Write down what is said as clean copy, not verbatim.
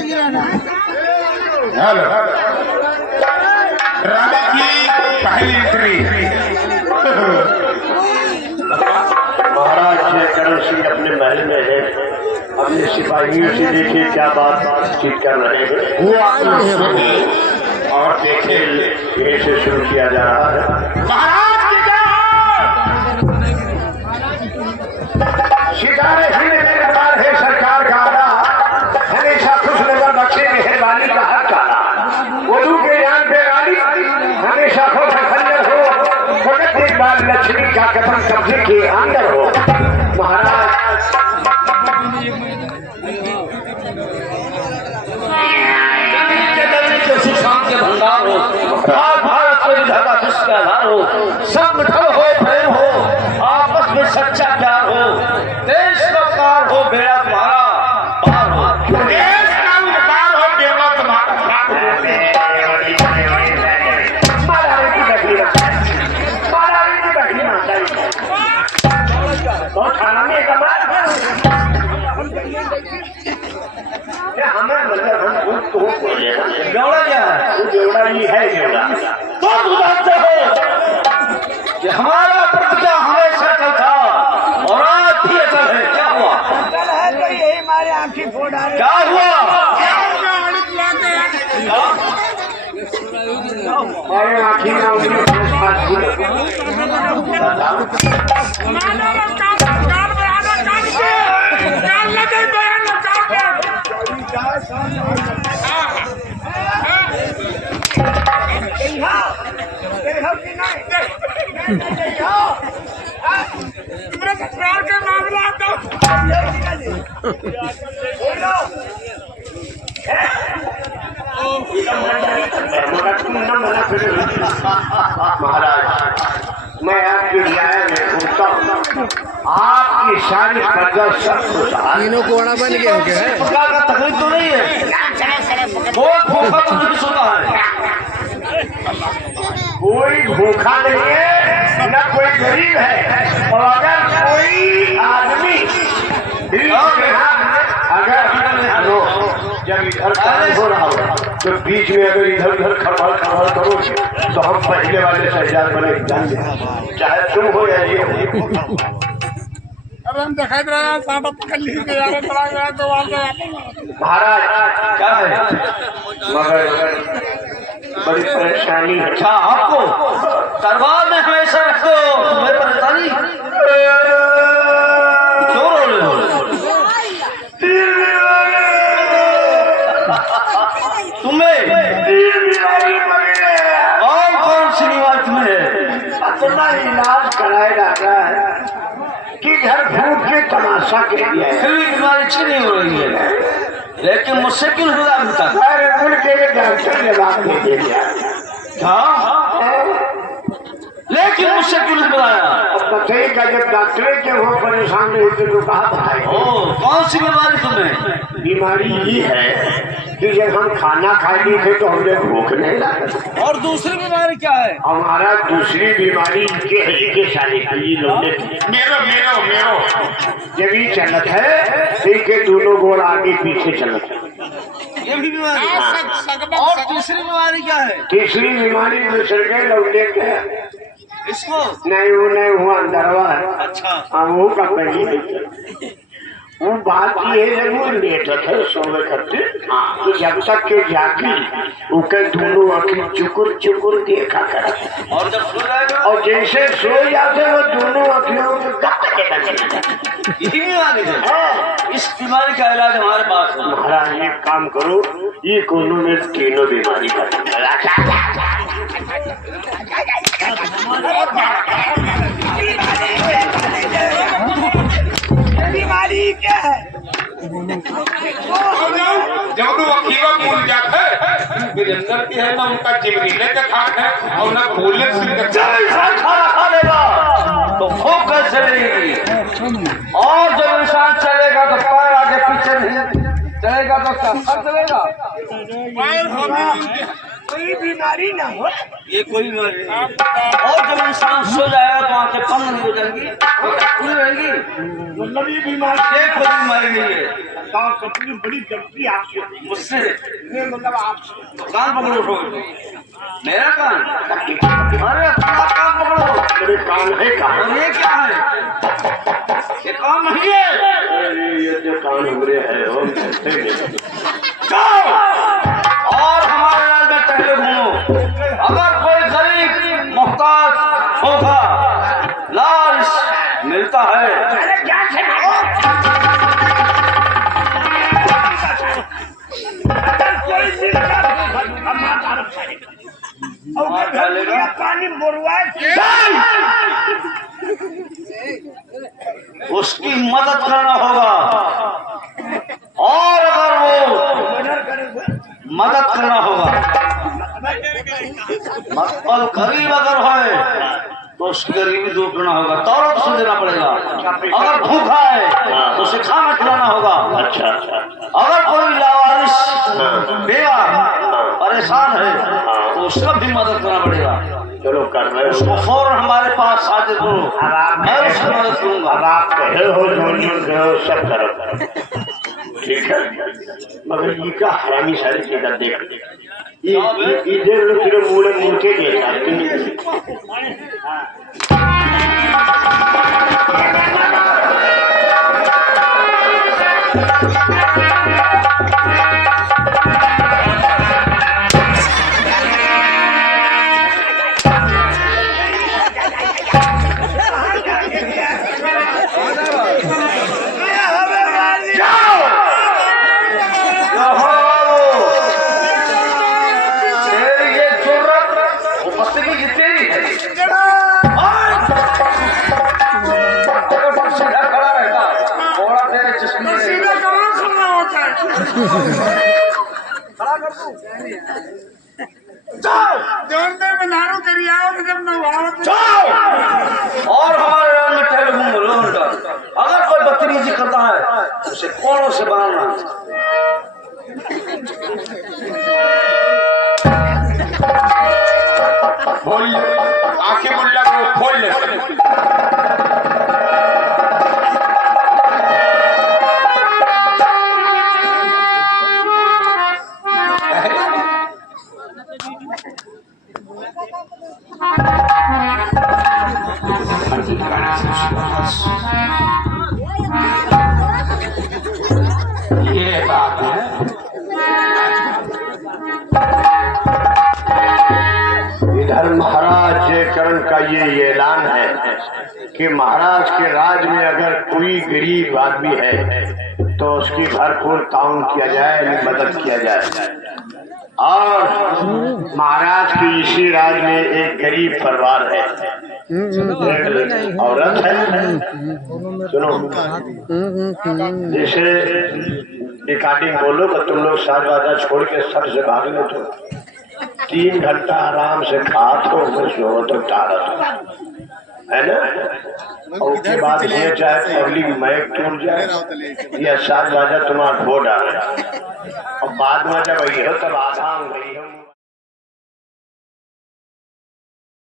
Hello राजा की पहली स्त्री महाराज श्री करण सिंह अपने महल में है। अपने सिपाहियों से देखिए क्या बातचीत कर रहे हैं। वो आपने सुनी और देखे फिर से शुरू किया जा रहा है। महाराज की जय सितारे ही दरबार है सरकार का आला, हमेशा खुश नजर बख्शे मेहरबानी का हक काला। वधू के जान पे गाली हमेशा खुश खंजर हो, फकत एक बार लक्ष्मी का कदम कब्जे के अंदर हो। महाराज सुशांत के भंडार हो, भारत को विधाता जिसका आधार हो, संगठन हो, प्रेम हो, आपस में सच्चा प्यार हो, देश का कार हो, बेड़ा तुम्हारा पार हो। देश का उपकार हो, बेड़ा तुम्हारा पार हो। खाना में हमें मतलब हम तो बेवड़ा क्या है? बेवड़ा ही है बेवड़ा। तो तुम जानते हो कि हमारा प्रतिज्ञा हमेशा कल था और आज भी अचल है। क्या हुआ? यही हमारे आंखें फोड़ डाले। क्या हुआ? हमारे आँखी में उंगली महाराज मैं आपकी न्याय में पूछता हूँ, आपकी सारी प्रजा सब तीनों कोड़ा बन गया क्या है? प्रकार का तकलीफ तो नहीं है, बहुत भूखा तो नहीं सोता है। कोई भूखा नहीं है न कोई गरीब है। और अगर कोई आदमी अगर जब इधर काम हो रहा हो तो बीच में अगर इधर उधर खड़बड़ करोगे तो हम पहले वाले शहजाद बने जाएंगे, चाहे तुम हो या ये हो। अब हम दिखाई दे रहा है सांप पकड़ लीजिए यार, चला गया तो महाराज क्या है मगर बड़ी परेशानी है। अच्छा आपको दरबार में हमेशा रखो, तुम्हें परेशानी क्यों रो रहे हो? तुम्हें और कौन सी बीमारी तुम्हें? अपना इलाज कराए जाता है कि घर भूख के तमाशा के लिए। फिर भी बीमारी अच्छी नहीं हो रही है, लेकिन मुझसे क्यों हुआ अभी तक? अरे मुड़ के डॉक्टर ने बात दे दिया। हाँ, लेकिन मुझसे क्यों नहीं बुलाया? अब बताइए का जब डॉक्टर के वो परेशान नहीं थे तो कहा बताए। कौन सी बीमारी तुम्हें? बीमारी ये है कि जब हम खाना खाए थे तो हमें भूख नहीं लगा। और दूसरी बीमारी क्या है? हमारा दूसरी बीमारी के साले की लोग मेरो जब ये चलत है इनके दोनं गोड़ आगे पीछे चलत है। ये भी बीमारी है। और तीसरी बीमारी क्या है? तीसरी बीमारी में चल गए लौटे के इसको नहीं हुआ अंदरवा है। अच्छा, वो का पहली वो बात ये है वो लेट है सोने करते तो जब तक के जागी उनके दोनों आंखें चुकुर चुकुर देखा कर और जब सो जाएगा और जैसे सो जाते वो दोनों आंखों में यही बीमारी है। इस बीमारी का इलाज हमारे पास है। महाराज एक काम करो, ये कोनो में तीनों बीमारी का बीमारी क्या है? जब तो वकीलों भूल जाते मेरे अंदर की है ना उनका जिबरीले का खाट है और ना बोलने से खाना खा लेगा तो भूख कैसे लगेगी? और जब इंसान चलेगा तो पैर आगे पीछे नहीं चलेगा तो क्या सर चलेगा? कोई बीमारी ना हो। ये कोई बीमारी नहीं। और जब इंसान सो जाएगा तो आंखें बंद नहीं हो जाएंगी, खुली रहेंगी। मतलब ये बीमारी ये कोई बीमारी नहीं है। अपनी बड़ी गलती आपसे मुझसे मतलब आपसे तो कान पकड़ो उठो। मेरा कान? अरे अपना कान पकड़ो। मेरे कान है कान और ये क्या है? ये कान नहीं है। ये जो कान हमरे है हम जाओ और हमारे लाल में टहले घूमो। अगर कोई गरीब मोहताज होगा, लाश मिलता है, अरे क्या अगर कोई मिलता और घर में पानी बोरवाए उसकी मदद करना होगा। और अगर वो मदद करना होगा, मतलब गरीब अगर है तो उसकी गरीबी दूर करना होगा, तौर से देना पड़ेगा। अगर भूखा है तो उसे खाना खिलाना होगा। अच्छा अगर कोई लावारिस बेवा परेशान है तो उसका भी मदद करना पड़ेगा। चलो कर रहे हो उसको फौरन हमारे पास हाजिर करो, मैं उसकी मदद करूंगा। अब आप कहे हो जो कहो सब करो ठीक है, मगर ये का हरामी सारी चीजें देख इधर फिर मूले मूर्खे के और हमारे राज में टहल घूम बोलो। अगर कोई बदतमीजी करता है उसे कोड़ों से बनाना। बोल आंखें मुल्ला को खोल ले। ये बात है। इधर महाराज जयकरण का ये ऐलान है कि महाराज के राज में अगर कोई गरीब आदमी है तो उसकी भरपूर ताउन किया जाए, मदद किया जाए। और महाराज की इसी राज में एक गरीब परिवार है, औरत है। सुनो जैसे रिकॉर्डिंग बोलो तो तुम लोग साज बाजा छोड़ के सर से भागने तो 3 घंटा आराम से खा तो सो तो टारत है ना। और उसके बाद ये चाहे पब्लिक मैक टूट जाए या साज बाजा तुम्हारा खो डाले और बाद में जब ये हो तब आधा गई हो।